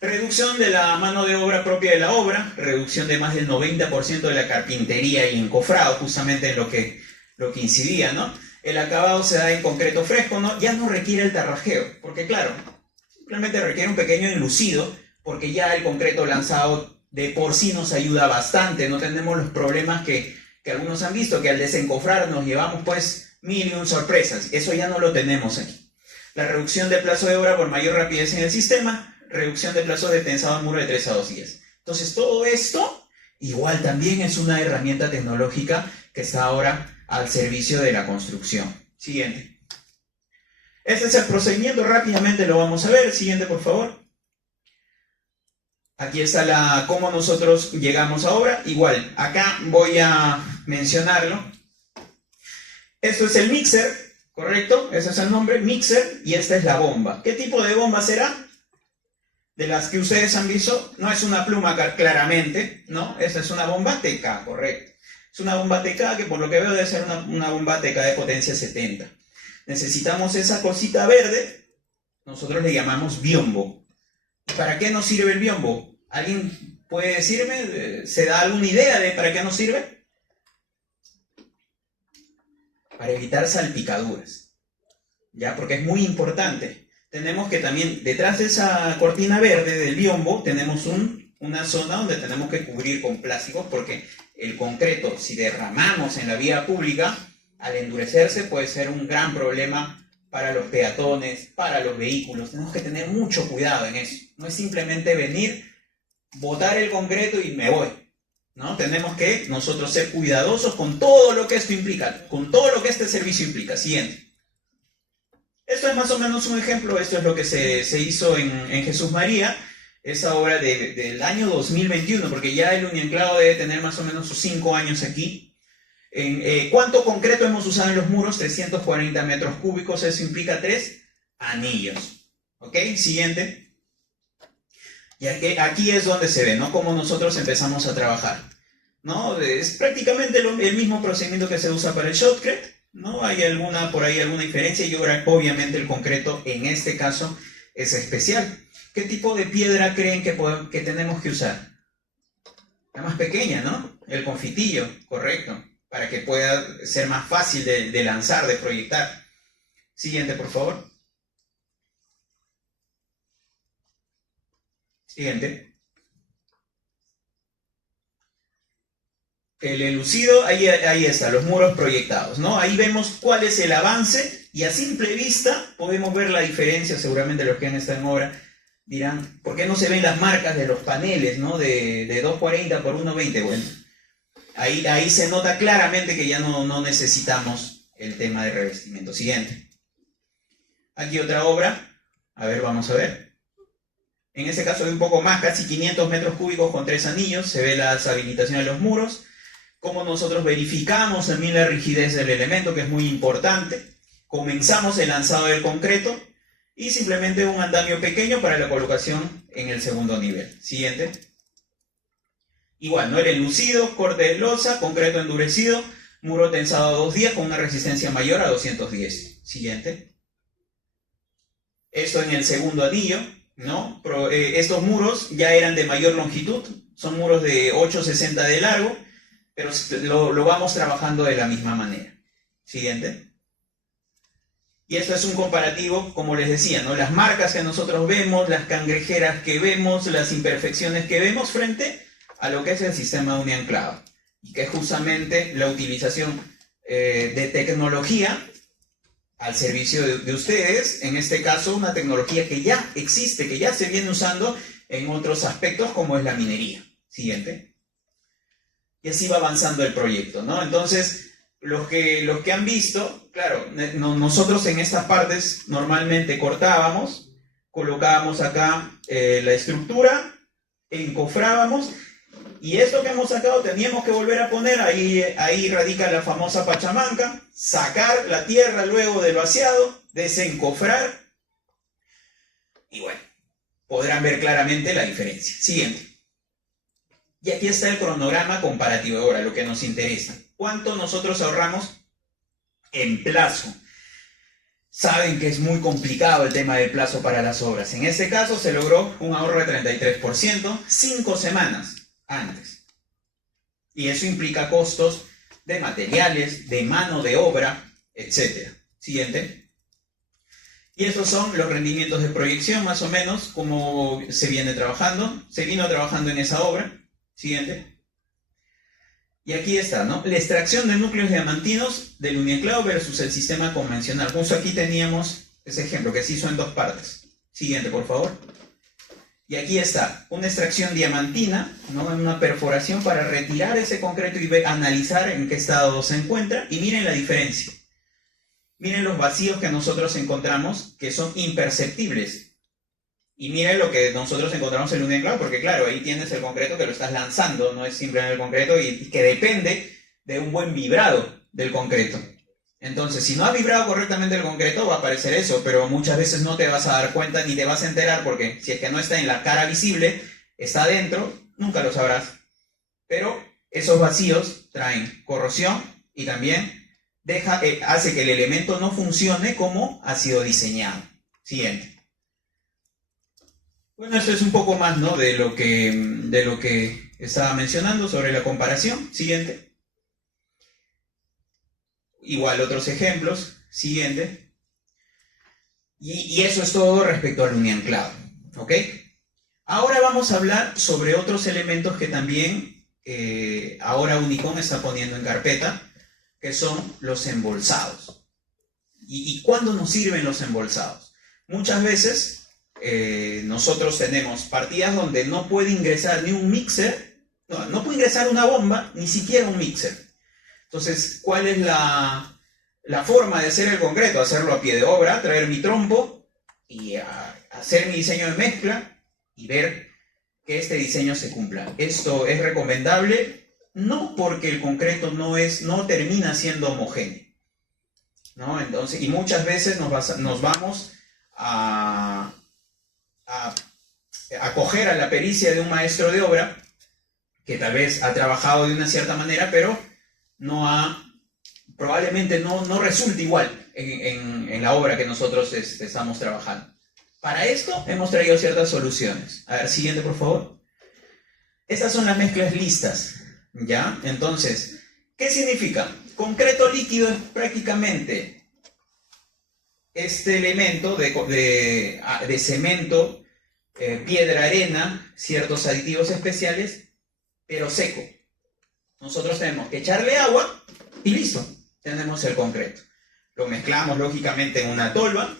Reducción de la mano de obra propia de la obra, reducción de más del 90% de la carpintería y encofrado, justamente en lo que incidía, ¿no? El acabado se da en concreto fresco, ¿no? Ya no requiere el tarrajeo, porque claro, simplemente requiere un pequeño enlucido, porque ya el concreto lanzado de por sí nos ayuda bastante. No tenemos los problemas que algunos han visto, que al desencofrar nos llevamos pues 1001 sorpresas. Eso ya no lo tenemos aquí. La reducción del plazo de obra por mayor rapidez en el sistema, reducción del plazo de tensado al muro de 3 a 2 días. Entonces todo esto igual también es una herramienta tecnológica que está ahora al servicio de la construcción. Siguiente. Este es el procedimiento, rápidamente lo vamos a ver. Siguiente, por favor. Aquí está cómo nosotros llegamos a obra. Igual, acá voy a mencionarlo. Esto es el mixer, ¿correcto? Ese es el nombre, mixer, y esta es la bomba. ¿Qué tipo de bomba será? De las que ustedes han visto, no es una pluma claramente, ¿no? Esta es una bomba TK, correcto. Es una bomba TK que por lo que veo debe ser una bomba TK de potencia 70. Necesitamos esa cosita verde, nosotros le llamamos biombo. ¿Para qué nos sirve el biombo? ¿Alguien puede decirme? ¿Se da alguna idea de para qué nos sirve? Para evitar salpicaduras, ¿ya? Porque es muy importante. Tenemos que también, detrás de esa cortina verde del biombo, tenemos una zona donde tenemos que cubrir con plásticos, porque el concreto, si derramamos en la vía pública, al endurecerse puede ser un gran problema para los peatones, para los vehículos. Tenemos que tener mucho cuidado en eso. No es simplemente venir, botar el concreto y me voy, ¿no? Tenemos que nosotros ser cuidadosos con todo lo que esto implica, con todo lo que este servicio implica. Siguiente. Esto es más o menos un ejemplo, esto es lo que se hizo en Jesús María, esa obra del año 2021, porque ya el Unienclavo debe tener más o menos sus 5 años aquí. ¿Cuánto concreto hemos usado en los muros? 340 metros cúbicos, eso implica 3 anillos. ¿Ok? Siguiente. Y aquí es donde se ve, ¿no? Cómo nosotros empezamos a trabajar, ¿no? Es prácticamente el mismo procedimiento que se usa para el shotcrete, ¿no? Hay por ahí alguna diferencia y obviamente el concreto en este caso es especial. ¿Qué tipo de piedra creen que tenemos que usar? La más pequeña, ¿no? El confitillo, correcto, para que pueda ser más fácil de lanzar, de proyectar. Siguiente, por favor. Siguiente. El elucido, ahí está, los muros proyectados, ¿no? Ahí vemos cuál es el avance y a simple vista podemos ver la diferencia. Seguramente los que han estado en obra dirán, ¿por qué no se ven las marcas de los paneles, ¿no? De 240 por 120, bueno. Ahí se nota claramente que ya no necesitamos el tema de revestimiento. Siguiente. Aquí otra obra. A ver, vamos a ver. En este caso hay un poco más, casi 500 metros cúbicos con 3 anillos. Se ve las habilitaciones de los muros. Cómo nosotros verificamos también la rigidez del elemento, que es muy importante. Comenzamos el lanzado del concreto. Y simplemente un andamio pequeño para la colocación en el segundo nivel. Siguiente. Igual, ¿no? El enlucido, corte de losa, concreto endurecido, muro tensado a 2 días con una resistencia mayor a 210. Siguiente. Esto en el segundo anillo, ¿no? Estos muros ya eran de mayor longitud, son muros de 8,60 de largo, pero lo vamos trabajando de la misma manera. Siguiente. Y esto es un comparativo, como les decía, ¿no? Las marcas que nosotros vemos, las cangrejeras que vemos, las imperfecciones que vemos frente a lo que es el sistema Unienclavo. Y que es justamente la utilización de tecnología al servicio de ustedes, en este caso una tecnología que ya existe, que ya se viene usando en otros aspectos como es la minería. Siguiente. Y así va avanzando el proyecto, ¿no? Entonces, los que han visto, claro, nosotros en estas partes normalmente cortábamos, colocábamos acá la estructura, encofrábamos, y esto que hemos sacado teníamos que volver a poner, ahí radica la famosa pachamanca, sacar la tierra luego del vaciado, desencofrar, y bueno, podrán ver claramente la diferencia. Siguiente. Y aquí está el cronograma comparativo ahora, lo que nos interesa. ¿Cuánto nosotros ahorramos en plazo? Saben que es muy complicado el tema del plazo para las obras. En este caso se logró un ahorro de 33%, 5 semanas antes. Y eso implica costos de materiales, de mano de obra, etc. Siguiente. Y estos son los rendimientos de proyección, más o menos, como se viene trabajando. Se vino trabajando en esa obra. Siguiente. Y aquí está, ¿no? La extracción de núcleos diamantinos del Unienclavo versus el sistema convencional. Justo aquí teníamos ese ejemplo que se hizo en 2 partes. Siguiente, por favor. Y aquí está, una extracción diamantina, ¿no? En una perforación para retirar ese concreto y analizar en qué estado se encuentra. Y miren la diferencia. Miren los vacíos que nosotros encontramos, que son imperceptibles. Y miren lo que nosotros encontramos en el Unienclavo, porque claro, ahí tienes el concreto que lo estás lanzando, no es simplemente el concreto y que depende de un buen vibrado del concreto. Entonces, si no ha vibrado correctamente el concreto, va a aparecer eso, pero muchas veces no te vas a dar cuenta ni te vas a enterar, porque si es que no está en la cara visible, está adentro, nunca lo sabrás. Pero esos vacíos traen corrosión y también hace que el elemento no funcione como ha sido diseñado. Siguiente. Bueno, esto es un poco más, ¿no? de lo que estaba mencionando sobre la comparación. Siguiente. Igual otros ejemplos. Siguiente. Y eso es todo respecto al Unienclavo. ¿Ok? Ahora vamos a hablar sobre otros elementos que también ahora Unicom está poniendo en carpeta, que son los embolsados. ¿Y cuándo nos sirven los embolsados? Muchas veces nosotros tenemos partidas donde no puede ingresar ni un mixer, no puede ingresar una bomba, ni siquiera un mixer. Entonces, ¿cuál es la la forma de hacer el concreto, hacerlo a pie de obra, traer mi trompo y hacer mi diseño de mezcla y ver que este diseño se cumpla. Esto es recomendable, no porque el concreto no termina siendo homogéneo, ¿no? Entonces, y muchas veces nos vamos a acoger a la pericia de un maestro de obra que tal vez ha trabajado de una cierta manera, pero probablemente no resulta igual en la obra que nosotros estamos trabajando. Para esto hemos traído ciertas soluciones. A ver, siguiente por favor. Estas son las mezclas listas, ¿ya? Entonces, ¿qué significa? Concreto líquido es prácticamente este elemento de cemento, piedra, arena, ciertos aditivos especiales, pero seco. Nosotros tenemos que echarle agua y listo, tenemos el concreto. Lo mezclamos lógicamente en una tolva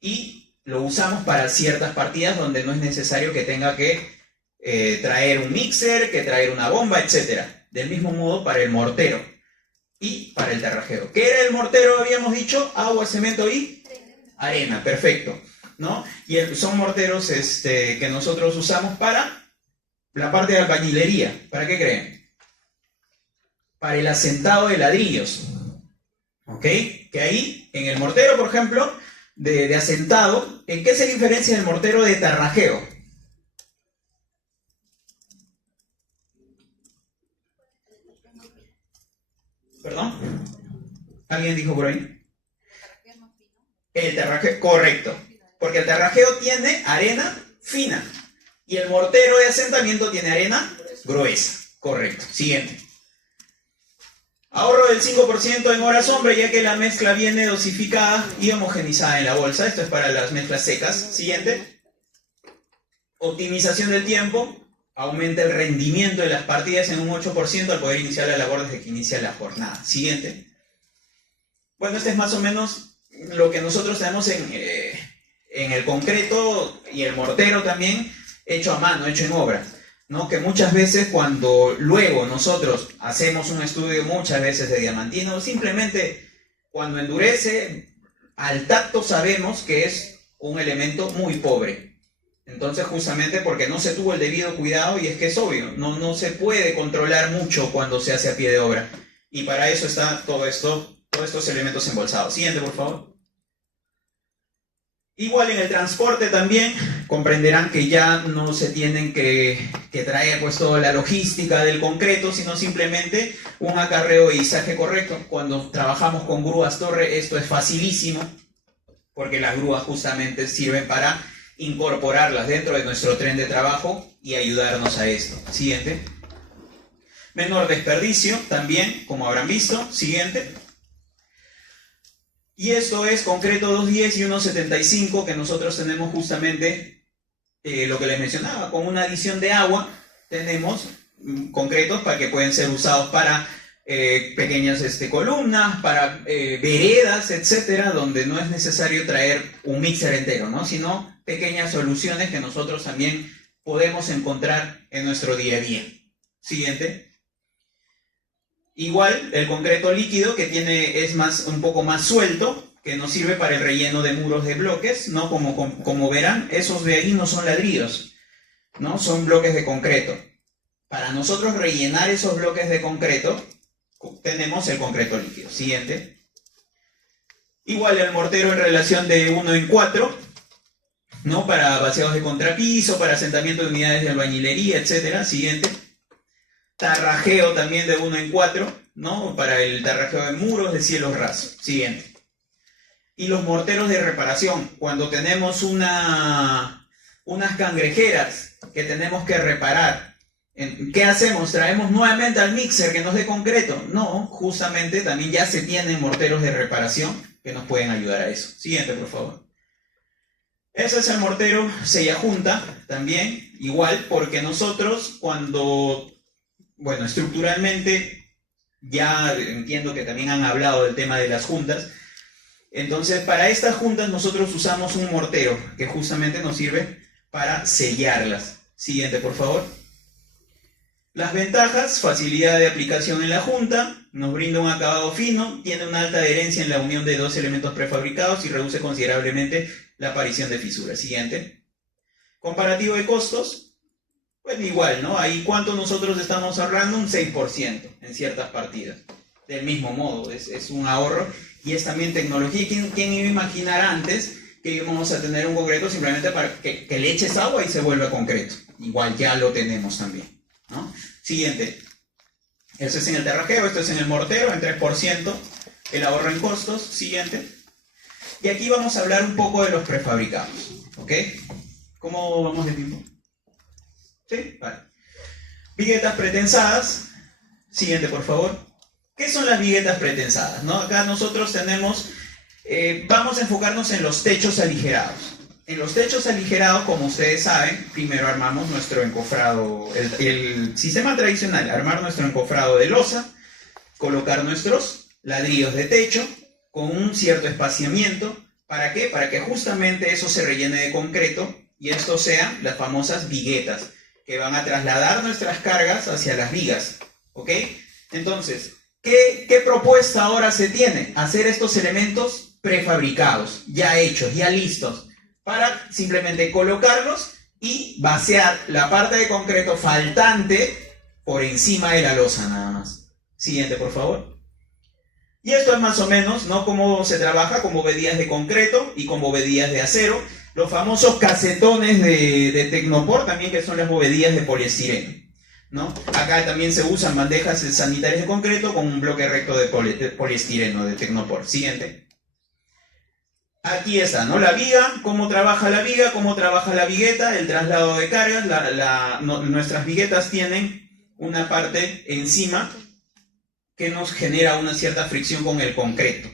y lo usamos para ciertas partidas donde no es necesario que tenga que traer un mixer, que traer una bomba, etc. Del mismo modo para el mortero y para el terrajeo. ¿Qué era el mortero? Habíamos dicho agua, cemento y arena, perfecto, ¿no? Y son morteros que nosotros usamos para la parte de albañilería. ¿Para qué creen? Para el asentado de ladrillos, ¿ok? Que ahí, en el mortero, por ejemplo, de asentado, ¿en qué se diferencia el mortero de tarrajeo? ¿Perdón? ¿Alguien dijo por ahí? El terrajeo, correcto. Porque el terrajeo tiene arena fina y el mortero de asentamiento tiene arena gruesa. Correcto. Siguiente. Ahorro del 5% en hora sombra, ya que la mezcla viene dosificada y homogenizada en la bolsa. Esto es para las mezclas secas. Siguiente. Optimización del tiempo. Aumenta el rendimiento de las partidas en un 8% al poder iniciar la labor desde que inicia la jornada. Siguiente. Bueno, este es más o menos lo que nosotros tenemos en el concreto y el mortero también, hecho a mano, hecho en obra, ¿no? Que muchas veces cuando luego nosotros hacemos un estudio muchas veces de diamantino, simplemente cuando endurece, al tacto sabemos que es un elemento muy pobre. Entonces justamente porque no se tuvo el debido cuidado, y es que es obvio, no se puede controlar mucho cuando se hace a pie de obra. Y para eso está todo esto, todos estos elementos embolsados. Siguiente, por favor. Igual en el transporte también comprenderán que ya no se tienen que traer pues toda la logística del concreto, sino simplemente un acarreo e izaje correcto. Cuando trabajamos con grúas torre, esto es facilísimo, porque las grúas justamente sirven para incorporarlas dentro de nuestro tren de trabajo y ayudarnos a esto. Siguiente. Menor desperdicio también, como habrán visto. Siguiente. Y esto es concreto 210 y 175, que nosotros tenemos justamente lo que les mencionaba, con una adición de agua tenemos concretos para que pueden ser usados para pequeñas columnas, para veredas, etcétera, donde no es necesario traer un mixer entero, ¿no? Sino pequeñas soluciones que nosotros también podemos encontrar en nuestro día a día. Siguiente. Igual, el concreto líquido que es un poco más suelto, que nos sirve para el relleno de muros de bloques, ¿no? Como verán, esos de ahí no son ladrillos, ¿no? Son bloques de concreto. Para nosotros rellenar esos bloques de concreto, tenemos el concreto líquido. Siguiente. Igual el mortero en relación de 1 en 4, ¿no? Para vaciados de contrapiso, para asentamiento de unidades de albañilería, etcétera. Siguiente. Tarrajeo también de 1 en 4, ¿no? Para el tarrajeo de muros de cielos rasos. Siguiente. Y los morteros de reparación, cuando tenemos unas cangrejeras que tenemos que reparar, ¿qué hacemos? ¿Traemos nuevamente al mixer que nos dé concreto? No, justamente también ya se tienen morteros de reparación que nos pueden ayudar a eso. Siguiente, por favor. Ese es el mortero sella junta, también, igual, porque nosotros cuando... Bueno, estructuralmente, ya entiendo que también han hablado del tema de las juntas. Entonces, para estas juntas nosotros usamos un mortero que justamente nos sirve para sellarlas. Siguiente, por favor. Las ventajas: facilidad de aplicación en la junta, nos brinda un acabado fino, tiene una alta adherencia en la unión de dos elementos prefabricados y reduce considerablemente la aparición de fisuras. Siguiente. Comparativo de costos, pues igual, ¿no? Ahí cuánto nosotros estamos ahorrando, un 6% en ciertas partidas. Del mismo modo, es un ahorro y es también tecnología. ¿Quién iba a imaginar antes que íbamos a tener un concreto simplemente para que le eches agua y se vuelva concreto? Igual ya lo tenemos también, ¿no? Siguiente. Eso es en el terrajeo, esto es en el mortero, en 3% el ahorro en costos. Siguiente. Y aquí vamos a hablar un poco de los prefabricados, ¿ok? ¿Cómo vamos de tiempo? ¿Sí? Vale. Viguetas pretensadas. Siguiente, por favor. ¿Qué son las viguetas pretensadas? ¿No? Acá nosotros tenemos, vamos a enfocarnos en los techos aligerados. En los techos aligerados, como ustedes saben, primero armamos nuestro encofrado, el sistema tradicional, armar nuestro encofrado de losa, colocar nuestros ladrillos de techo con un cierto espaciamiento. ¿Para qué? Para que justamente eso se rellene de concreto y esto sean las famosas viguetas, que van a trasladar nuestras cargas hacia las vigas, ¿ok? Entonces, ¿qué propuesta ahora se tiene? Hacer estos elementos prefabricados, ya hechos, ya listos, para simplemente colocarlos y vaciar la parte de concreto faltante por encima de la losa nada más. Siguiente, por favor. Y esto es más o menos, ¿no?, cómo se trabaja con bovedías de concreto y con bovedías de acero. Los famosos casetones de Tecnopor también, que son las bovedías de poliestireno, ¿no? Acá también se usan bandejas sanitarias de concreto con un bloque recto de poliestireno de Tecnopor. Siguiente. Aquí está, ¿no? La viga, cómo trabaja la viga, cómo trabaja la vigueta, el traslado de cargas. Nuestras viguetas tienen una parte encima que nos genera una cierta fricción con el concreto.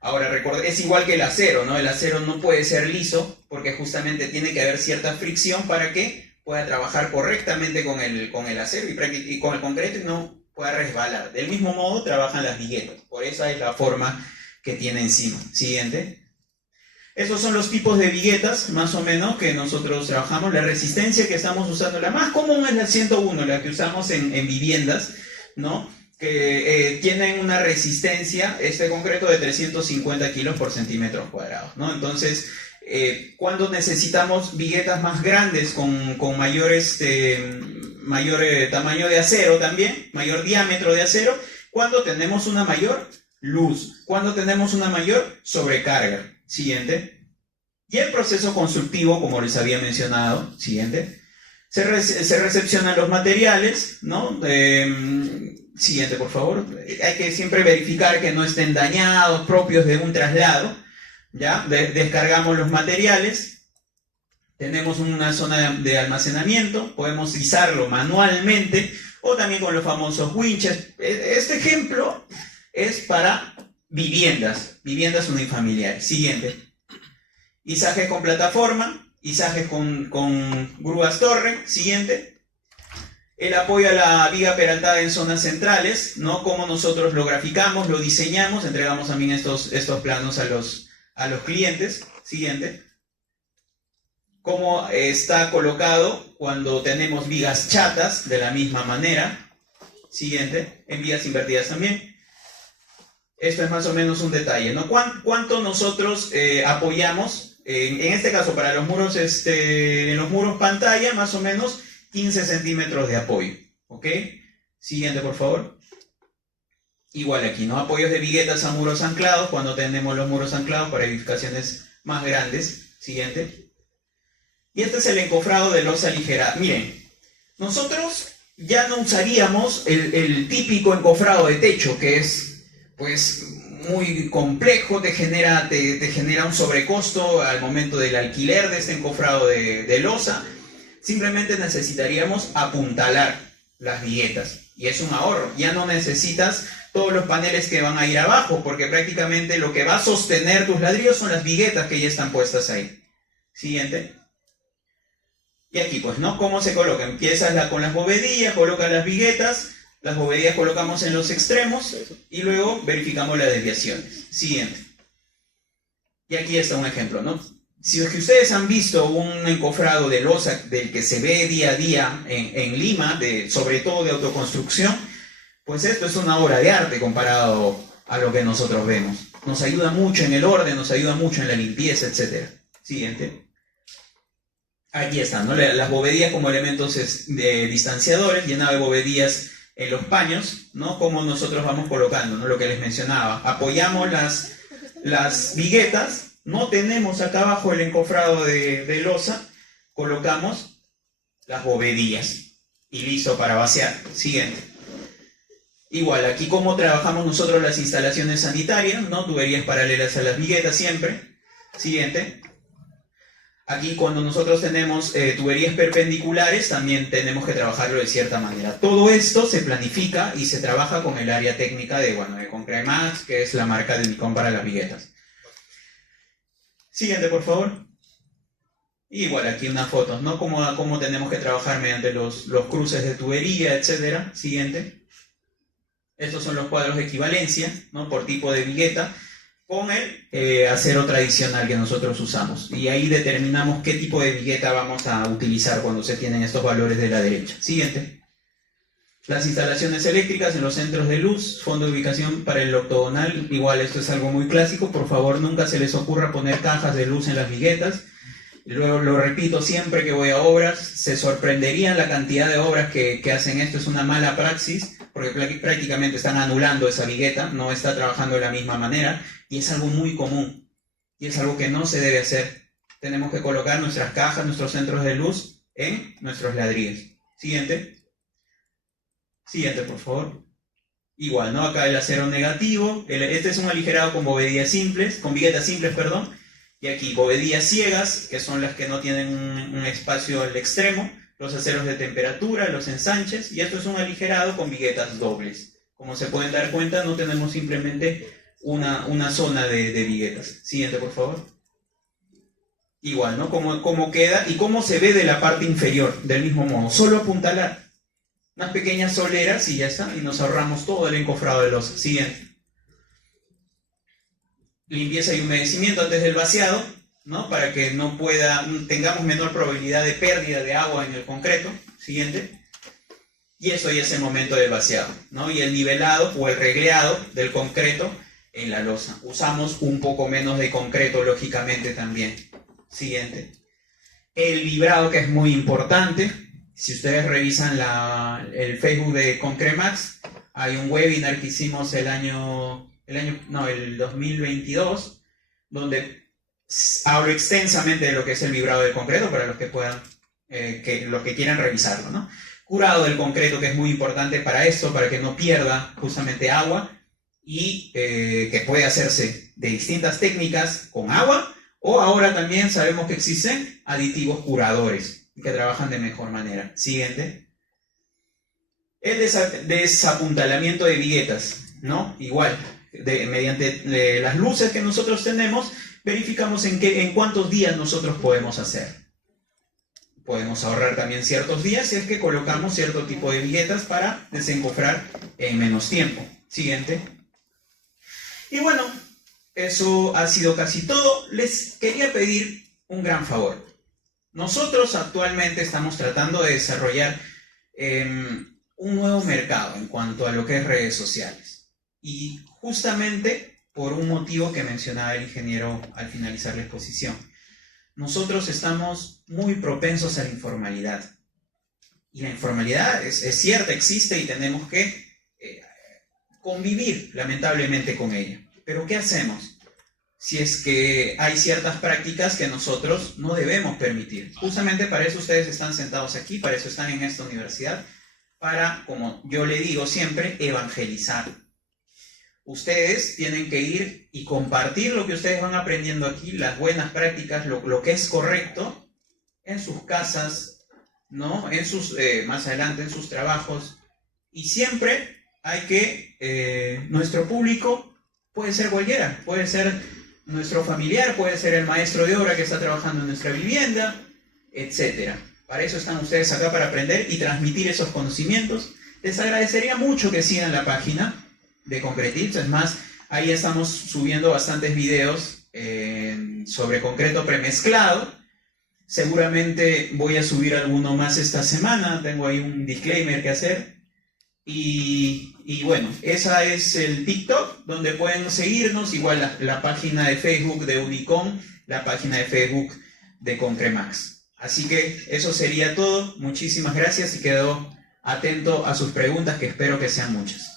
Ahora, recuerden, es igual que el acero, ¿no? El acero no puede ser liso porque justamente tiene que haber cierta fricción para que pueda trabajar correctamente con el acero y con el concreto y no pueda resbalar. Del mismo modo trabajan las viguetas, por esa es la forma que tiene encima. Siguiente. Esos son los tipos de viguetas, más o menos, que nosotros trabajamos. La resistencia que estamos usando, la más común es la 101, la que usamos en viviendas, ¿no? Que tienen una resistencia, este concreto, de 350 kilos por centímetros cuadrados, ¿no? Entonces, cuando necesitamos viguetas más grandes, con mayor tamaño de acero también, mayor diámetro de acero, cuando tenemos una mayor luz, cuando tenemos una mayor sobrecarga. Siguiente. Y el proceso constructivo, como les había mencionado. Siguiente. Se recepcionan los materiales, ¿no? Siguiente, por favor. Hay que siempre verificar que no estén dañados, propios de un traslado. ¿Ya? Descargamos los materiales. Tenemos una zona de almacenamiento. Podemos izarlo manualmente o también con los famosos winches. Este ejemplo es para viviendas unifamiliares. Siguiente. Izajes con plataforma, izajes con grúas torre. Siguiente. El apoyo a la viga peraltada en zonas centrales, ¿no? Como nosotros lo graficamos, lo diseñamos, entregamos también estos planos a los clientes. Siguiente. Cómo está colocado cuando tenemos vigas chatas, de la misma manera. Siguiente. En vigas invertidas también. Esto es más o menos un detalle, ¿no? ¿Cuánto nosotros apoyamos? En este caso, para los muros, en los muros pantalla, más o menos 15 centímetros de apoyo, ¿ok? Siguiente, por favor. Igual aquí, ¿no? Apoyos de viguetas a muros anclados, cuando tenemos los muros anclados para edificaciones más grandes. Siguiente. Y este es el encofrado de losa ligera. Miren, nosotros ya no usaríamos el típico encofrado de techo, que es, pues, muy complejo, te genera un sobrecosto al momento del alquiler de este encofrado de losa. Simplemente necesitaríamos apuntalar las viguetas y es un ahorro. Ya no necesitas todos los paneles que van a ir abajo, porque prácticamente lo que va a sostener tus ladrillos son las viguetas que ya están puestas ahí. Siguiente. Y aquí, pues, ¿no? ¿Cómo se coloca? Empiezas con las bovedillas, colocas las viguetas. Las bovedillas colocamos en los extremos y luego verificamos las desviaciones. Siguiente. Y aquí está un ejemplo, ¿no? Si es que ustedes han visto un encofrado de losa del que se ve día a día en Lima, sobre todo de autoconstrucción, pues esto es una obra de arte comparado a lo que nosotros vemos. Nos ayuda mucho en el orden, nos ayuda mucho en la limpieza, etc. Siguiente. Aquí están, ¿no? Las bovedías como elementos distanciadores, llenado de bovedías en los paños, ¿no? Como nosotros vamos colocando, ¿no? Lo que les mencionaba. Apoyamos las viguetas. No tenemos acá abajo el encofrado de losa, colocamos las bovedillas y listo para vaciar. Siguiente. Igual, aquí como trabajamos nosotros las instalaciones sanitarias, ¿no? Tuberías paralelas a las viguetas siempre. Siguiente. Aquí cuando nosotros tenemos tuberías perpendiculares, también tenemos que trabajarlo de cierta manera. Todo esto se planifica y se trabaja con el área técnica de Concremax, que es la marca de Nikon para las viguetas. Siguiente, por favor. Igual, aquí unas fotos, ¿no? Cómo tenemos que trabajar mediante los cruces de tubería, etc. Siguiente. Estos son los cuadros de equivalencia, ¿no? Por tipo de vigueta, con el acero tradicional que nosotros usamos. Y ahí determinamos qué tipo de vigueta vamos a utilizar cuando se tienen estos valores de la derecha. Siguiente. Las instalaciones eléctricas en los centros de luz, fondo de ubicación para el octogonal, igual esto es algo muy clásico, por favor nunca se les ocurra poner cajas de luz en las viguetas. Luego lo repito siempre que voy a obras, se sorprenderían la cantidad de obras que hacen esto, es una mala praxis, porque prácticamente están anulando esa vigueta, no está trabajando de la misma manera, y es algo muy común, y es algo que no se debe hacer. Tenemos que colocar nuestras cajas, nuestros centros de luz en nuestros ladrillos. Siguiente. Siguiente, por favor. Igual, ¿no? Acá el acero negativo. Este es un aligerado con bovedillas simples, con viguetas simples, perdón. Y aquí bovedillas ciegas, que son las que no tienen un espacio al extremo. Los aceros de temperatura, los ensanches. Y esto es un aligerado con viguetas dobles. Como se pueden dar cuenta, no tenemos simplemente una zona de viguetas. Siguiente, por favor. Igual, ¿no? Cómo queda y cómo se ve de la parte inferior, del mismo modo. Solo apuntalar. Unas pequeñas soleras y ya está, y nos ahorramos todo el encofrado de losa. Siguiente. Limpieza y humedecimiento antes del vaciado, ¿no? Para que tengamos menor probabilidad de pérdida de agua en el concreto. Siguiente. Y eso ya es el momento del vaciado, ¿no? Y el nivelado o el regleado del concreto en la losa. Usamos un poco menos de concreto, lógicamente, también. Siguiente. El librado, que es muy importante. Si ustedes revisan el Facebook de Concremax, hay un webinar que hicimos el 2022, donde hablo extensamente de lo que es el librado del concreto para los que puedan, los que quieran revisarlo, ¿no? Curado del concreto, que es muy importante para esto, para que no pierda justamente agua, y que puede hacerse de distintas técnicas con agua, o ahora también sabemos que existen aditivos curadores que trabajan de mejor manera. Siguiente. El desapuntalamiento de viguetas, ¿no? Igual, mediante las luces que nosotros tenemos, verificamos en cuántos días nosotros podemos hacer. Podemos ahorrar también ciertos días si es que colocamos cierto tipo de viguetas para desencofrar en menos tiempo. Siguiente. Y bueno, eso ha sido casi todo. Les quería pedir un gran favor. Nosotros actualmente estamos tratando de desarrollar un nuevo mercado en cuanto a lo que es redes sociales. Y justamente por un motivo que mencionaba el ingeniero al finalizar la exposición. Nosotros estamos muy propensos a la informalidad. Y la informalidad es cierta, existe y tenemos que convivir lamentablemente con ella. Pero ¿qué hacemos? Si es que hay ciertas prácticas que nosotros no debemos permitir. Justamente para eso ustedes están sentados aquí, para eso están en esta universidad, para, como yo le digo siempre, evangelizar. Ustedes tienen que ir y compartir lo que ustedes van aprendiendo aquí, las buenas prácticas, lo que es correcto, en sus casas, ¿no? Más adelante en sus trabajos. Y siempre hay que, nuestro público puede ser cualquiera, puede ser nuestro familiar, puede ser el maestro de obra que está trabajando en nuestra vivienda, etc. Para eso están ustedes acá, para aprender y transmitir esos conocimientos. Les agradecería mucho que sigan la página de Concretips. Es más, ahí estamos subiendo bastantes videos sobre concreto premezclado. Seguramente voy a subir alguno más esta semana, tengo ahí un disclaimer que hacer. Y bueno, esa es el TikTok, donde pueden seguirnos, igual la página de Facebook de Unicom, la página de Facebook de Concremax. Así que eso sería todo, muchísimas gracias y quedo atento a sus preguntas, que espero que sean muchas.